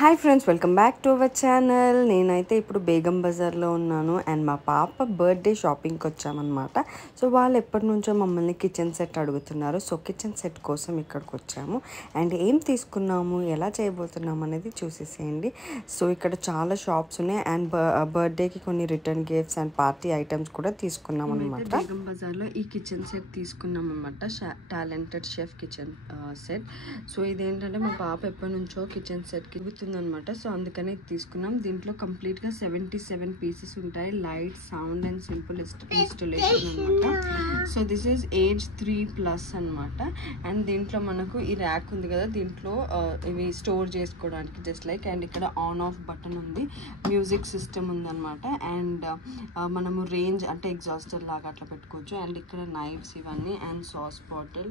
Hi friends, welcome back to our channel. నేనైతే ఇప్పుడు బేగం బజార్లో ఉన్నాను అండ్ మా పాప బర్త్డే షాపింగ్కి వచ్చామన్నమాట. సో వాళ్ళు ఎప్పటి నుంచో మమ్మల్ని కిచెన్ సెట్ అడుగుతున్నారు. సో కిచెన్ సెట్ కోసం ఇక్కడికి వచ్చాము అండ్ ఏం తీసుకున్నాము, ఎలా చేయబోతున్నాము అనేది చూసేసేయండి. సో ఇక్కడ చాలా షాప్స్ ఉన్నాయి అండ్ బర్త్డేకి కొన్ని return gifts and party items కూడా తీసుకున్నాం అనమాట. బేగం బజార్లో ఈ కిచెన్ సెట్ తీసుకున్నాం అనమాట, talented chef kitchen set. So ఇదేంటంటే మా పాప ఎప్పటి నుంచో కిచెన్ సెట్కి అనమాట. సో అందుకనే తీసుకున్నాం. దీంట్లో కంప్లీట్ గా 77 పీసెస్ ఉంటాయి. Light, sound and simple installation అనమాట. సో దిస్ ఈజ్ ఏజ్ 3+ అనమాట. అండ్ దీంట్లో మనకు ఈ ర్యాక్ ఉంది కదా, దీంట్లో ఇవి స్టోర్ చేసుకోవడానికి జస్ట్ లైక్. అండ్ ఇక్కడ ఆన్ ఆఫ్ బటన్ ఉంది, మ్యూజిక్ సిస్టమ్ ఉందన్నమాట. అండ్ మనము రేంజ్ అంటే ఎగ్జాస్టర్ లాగా అట్లా పెట్టుకోవచ్చు. అండ్ ఇక్కడ నైఫ్స్ ఇవన్నీ అండ్ సాస్ బాటిల్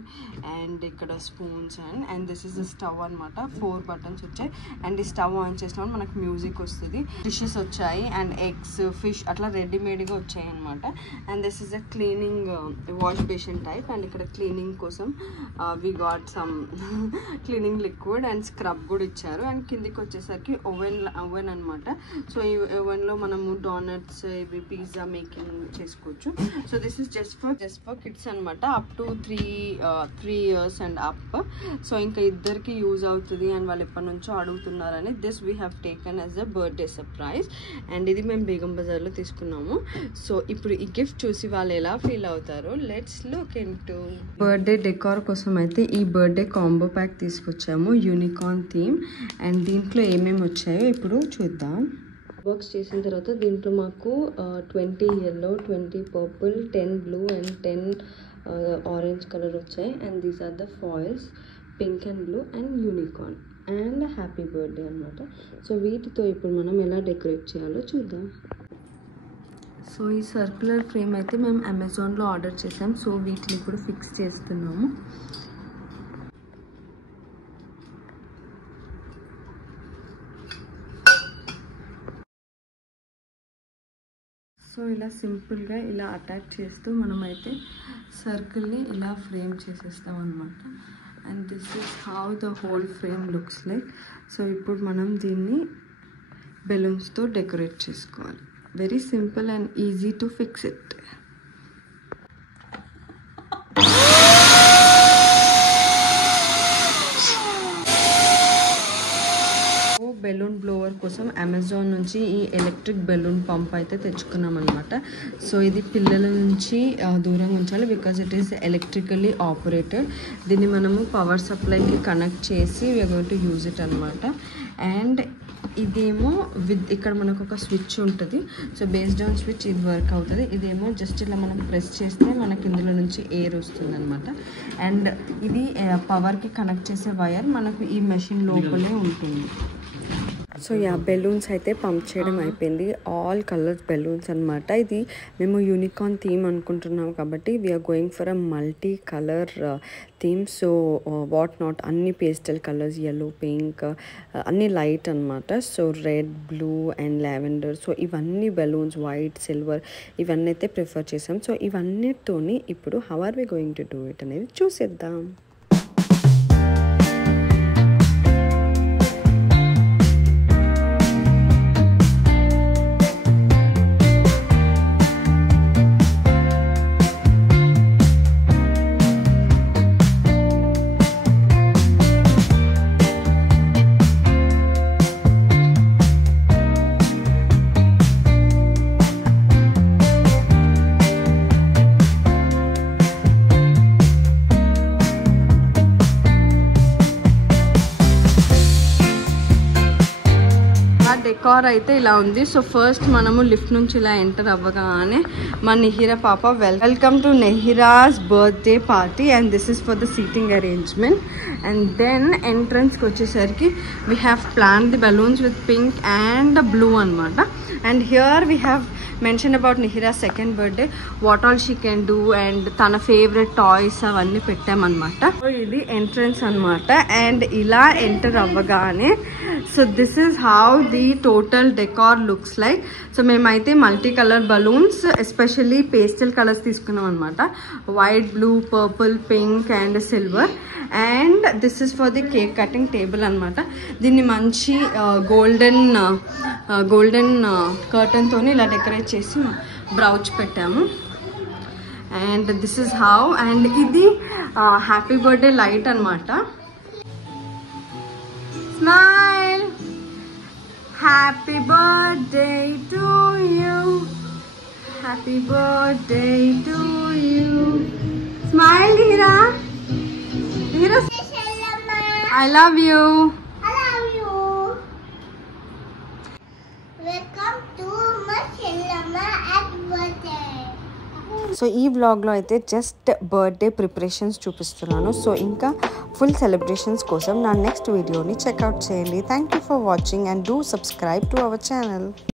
అండ్ ఇక్కడ spoons and this is stove అనమాట. 4 బటన్స్ వచ్చాయి అండ్ ఈ స్టవ్ ఆన్ చేసినప్పుడు మనకు మ్యూజిక్ వస్తుంది. డిషెస్ వచ్చాయి అండ్ ఎగ్స్, ఫిష్ అట్లా రెడీమేడ్గా వచ్చాయి అనమాట. And this is a cleaning wash basin type. And ఇక్కడ క్లీనింగ్ కోసం we got some cleaning liquid and scrub కూడా ఇచ్చారు. అండ్ కిందికి వచ్చేసరికి ఓవెన్ అనమాట. సో ఈ ఓవెన్లో మనము డోనట్స్, ఇవి పిజ్జా మేకింగ్ చేసుకోవచ్చు. So this is just for kids అనమాట, up to 3 years and up. So ఇంకా ఇద్దరికి యూజ్ అవుతుంది అండ్ వాళ్ళు ఎప్పటి నుంచో అడుగుతున్నారని this we have taken as a birthday surprise. And ఇది మేము బేగం బజార్లో తీసుకున్నాము. సో ఇప్పుడు ఈ గిఫ్ట్ చూసి వాళ్ళు ఎలా ఫీల్ అవుతారో let's look into. Birthday decor కోసం అయితే ఈ బర్త్డే కాంబో ప్యాక్ తీసుకొచ్చాము, యూనికార్న్ థీమ్. అండ్ దీంట్లో ఏమేమి వచ్చాయో ఇప్పుడు చూద్దాం. బాక్స్ చేసిన తర్వాత దీంట్లో మాకు 20 yellow, 20 purple, 10 blue and 10 orange colour వచ్చాయి. And these are the foils, pink and blue and unicorn and happy birthday అనమాట. సో వీటితో ఇప్పుడు మనం ఎలా డెకరేట్ చేయాలో చూద్దాం. సో ఈ సర్క్యులర్ ఫ్రేమ్ అయితే మేము అమెజాన్లో ఆర్డర్ చేసాం. సో వీటిని కూడా ఫిక్స్ చేస్తున్నాము. సో ఇలా సింపుల్గా ఇలా అటాచ్ చేస్తూ మనమైతే సర్కిల్ని ఇలా ఫ్రేమ్ చేసేస్తాం అనమాట. And this is how the whole frame looks like. So ఇప్పుడు మనం దీన్ని బెలూన్స్తో డెకరేట్ చేసుకోవాలి. Very simple and easy to fix it. Balloon blower కోసం అమెజాన్ నుంచి ఈ ఎలక్ట్రిక్ బెలూన్ పంప్ అయితే తెచ్చుకున్నాం అనమాట. సో ఇది పిల్లల నుంచి దూరంగా ఉంచాలి because it is electrically operated. దీన్ని మనము పవర్ సప్లైకి కనెక్ట్ చేసి we are going to use it అనమాట. అండ్ ఇదేమో ఇక్కడ మనకు ఒక స్విచ్ ఉంటుంది. సో బేస్డ్ ఆన్ స్విచ్ ఇది వర్క్ అవుతుంది. ఇదేమో జస్ట్ ఇలా మనం ప్రెస్ చేస్తే మనకి ఇందులో నుంచి ఎయిర్ వస్తుంది అనమాట. అండ్ ఇది పవర్కి కనెక్ట్ చేసే వైర్ మనకు ఈ మెషిన్ లోపలే ఉంటుంది. సో బెలూన్స్ అయితే పంప్ చేయడం అయిపోయింది. ఆల్ కలర్స్ బెలూన్స్ అనమాట. ఇది మేము యూనికార్న్ థీమ్ అనుకుంటున్నాం కాబట్టి we are going for a multi colour theme. So what not అన్ని పేస్టల్ కలర్స్, yellow, పింక్, అన్ని లైట్ అనమాట. So red, blue and lavender. So ఇవన్నీ బెలూన్స్, వైట్, సిల్వర్ ఇవన్నీ అయితే ప్రిఫర్ చేసాం. సో ఇవన్నిటితోని ఇప్పుడు how are we going to do it అనేది చూసేద్దాం. డెకార్ అయితే ఇలా ఉంది. సో ఫస్ట్ మనము లిఫ్ట్ నుంచి ఇలా ఎంటర్ అవ్వగానే మా నిహిరా పాప welcome to Nehira's birthday party and this is for the seating arrangement. And then ఎంట్రన్స్కి వచ్చేసరికి we have plan the balloons with pink and blue అనమాట. And here we have mentioned about Nihira's second birthday, what all she can do and tana favorite toys avanni pettam anamata. So idi entrance anamata, and ila enter avvagane, so this is how the total decor looks like. So memaithe multicolor balloons, especially pastel colors తీసుకున్నాం anamata, white, blue, purple, pink and silver. And this is for the cake cutting table anamata. దీన్ని మంచి golden curtain తోని ఇలా decorate చేసి బ్రౌచ్ పెట్టాము. And this is how, and ఇది happy birthday light అనమాట. Smile, happy birthday to you, happy birthday to you. Smile Heera, Heera, I love you. I love you. Welcome to my Shellama at birthday. So ఈ వ్లాగ్లో అయితే just birthday preparations చూపిస్తున్నాను. So ఇంకా full celebrations కోసం నా next వీడియోని checkout చేయండి. Thank you for watching and do subscribe to our channel.